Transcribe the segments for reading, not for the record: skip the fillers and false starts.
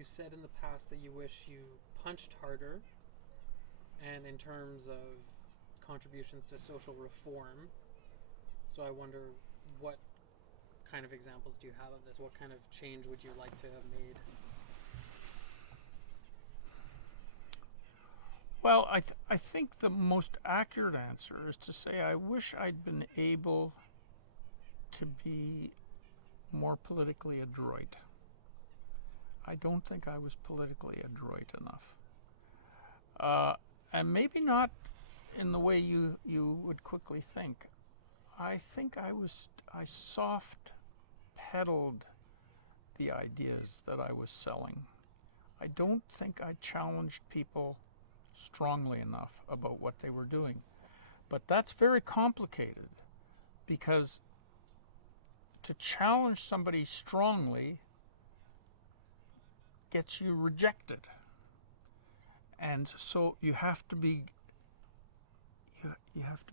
you said in the past that you wish you punched harder, and in terms of contributions to social reform. So I wonder, what kind of examples do you have of this? What kind of change would you like to have made? Well, I think the most accurate answer is to say I wish I'd been able to be more politically adroit. I don't think I was politically adroit enough. Uh, and maybe not in the way you would quickly think. I think I soft pedaled the ideas that I was selling. I don't think I challenged people strongly enough about what they were doing. But that's very complicated because to challenge somebody strongly gets you rejected. And so you have to be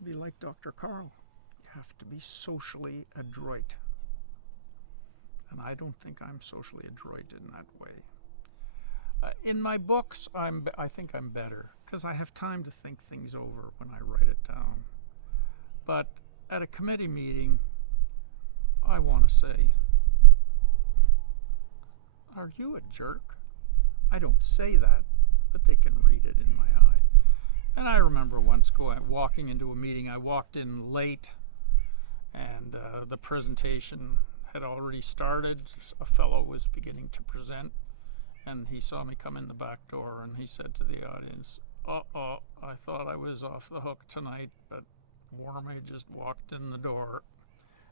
like Dr. Carl. You have to be socially adroit. And I don't think I'm socially adroit in that way. In my books, I think I'm better because I have time to think things over when I write it down. But at a committee meeting, I want to say, "Are you a jerk?" I don't say that, but they can read it in my eye. And I remember once walking into a meeting. I walked in late, and the presentation had already started. A fellow was beginning to present, and he saw me come in the back door, and he said to the audience, "Uh-oh, I thought I was off the hook tonight, but Warme just walked in the door."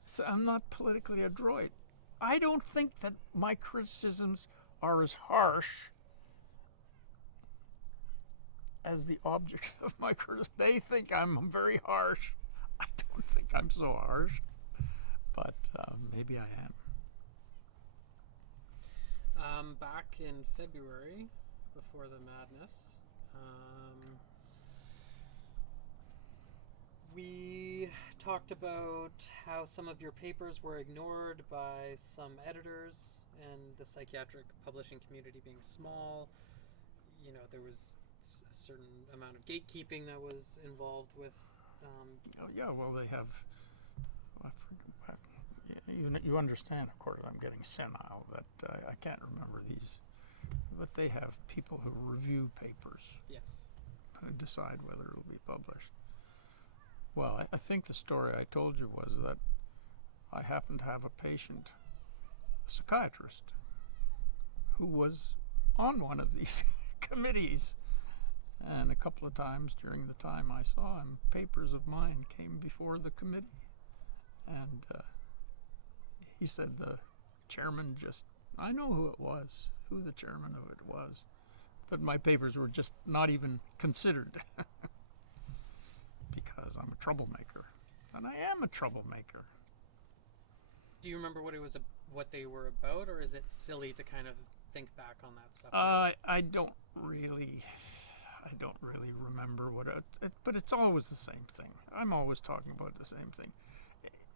So I'm not politically adroit. I don't think that my criticisms are as harsh as the objects of my criticism. They think I'm very harsh. I don't think I'm so harsh, but maybe I am. Back in February, before the madness, we talked about how some of your papers were ignored by some editors, and the psychiatric publishing community being small. There was a certain amount of gatekeeping that was involved with. Oh, yeah, well, they have. You understand, of course, I'm getting senile, that I can't remember these. But they have people who review papers, Yes. who decide whether it will be published. Well, I think the story I told you was that I happened to have a patient, a psychiatrist, who was on one of these committees. And a couple of times during the time I saw him, papers of mine came before the committee. And he said the chairman I know who it was, who the chairman of it was. But my papers were just not even considered because I'm a troublemaker. And I am a troublemaker. Do you remember what they were about, or is it silly to kind of think back on that stuff? I don't really remember but it's always the same thing. I'm always talking about the same thing.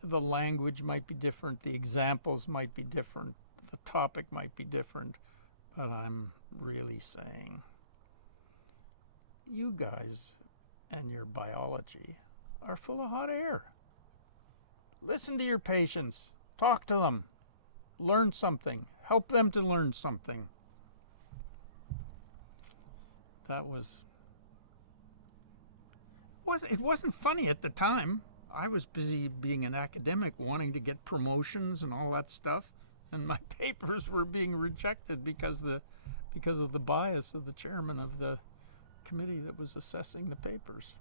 The language might be different, the examples might be different, the topic might be different, but I'm really saying, you guys and your biology are full of hot air. Listen to your patients, talk to them, learn something, help them to learn something. It wasn't funny at the time. I was busy being an academic, wanting to get promotions and all that stuff, and my papers were being rejected because of the bias of the chairman of the committee that was assessing the papers.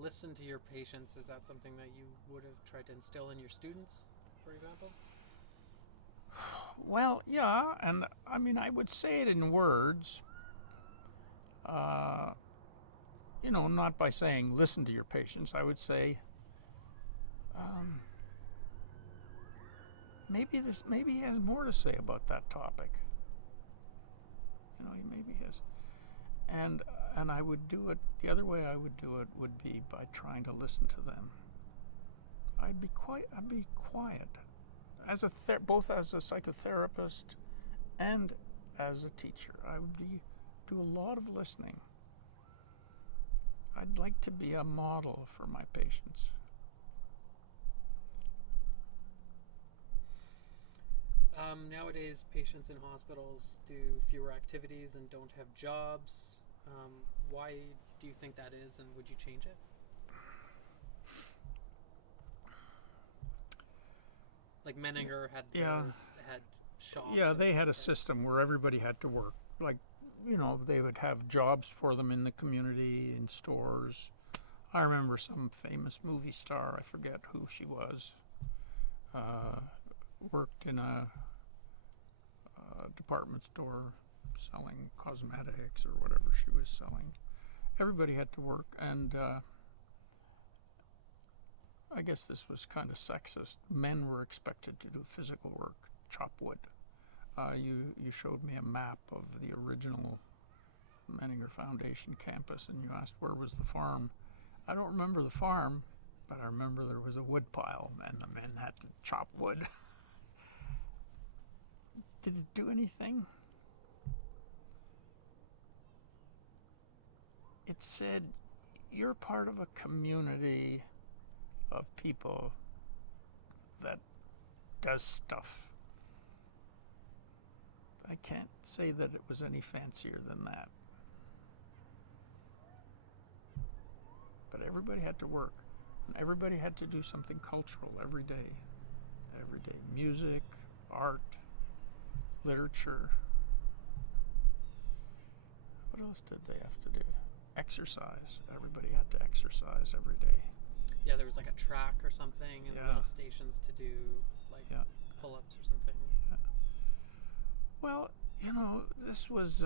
Listen to your patients. Is that something that you would have tried to instill in your students, for example? Well, yeah, and I mean, I would say it in words. Not by saying listen to your patients. I would say maybe he has more to say about that topic. Maybe he has, and I would do it the other way. I would do it would be by trying to listen to them. I'd be quiet. both as a psychotherapist and as a teacher, I would do a lot of listening. I'd like to be a model for my patients. Nowadays, patients in hospitals do fewer activities and don't have jobs. Why do you think that is, and would you change it? Like Menninger had had shops. Yeah, they had a stuff system where everybody had to work. Like, they would have jobs for them in the community, in stores. I remember some famous movie star, I forget who she was, worked in a department store selling cosmetics or whatever she was selling. Everybody had to work, and I guess this was kind of sexist. Men were expected to do physical work, chop wood. You showed me a map of the original Menninger Foundation campus, and you asked where was the farm. I don't remember the farm, but I remember there was a wood pile, and the men had to chop wood. Did it do anything? It said, you're part of a community of people that does stuff. I can't say that it was any fancier than that. But everybody had to work, and everybody had to do something cultural every day. Every day. Music, art, literature. What else did they have to do? Exercise. Everybody had to exercise every day. Yeah, there was like a track or something, and little stations to do like pull-ups or something. Yeah. Well, this was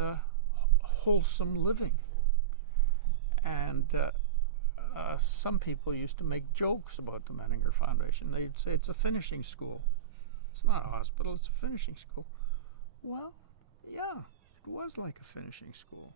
wholesome living, and some people used to make jokes about the Menninger Foundation. They'd say it's a finishing school. It's not a hospital, it's a finishing school. Well, yeah, it was like a finishing school.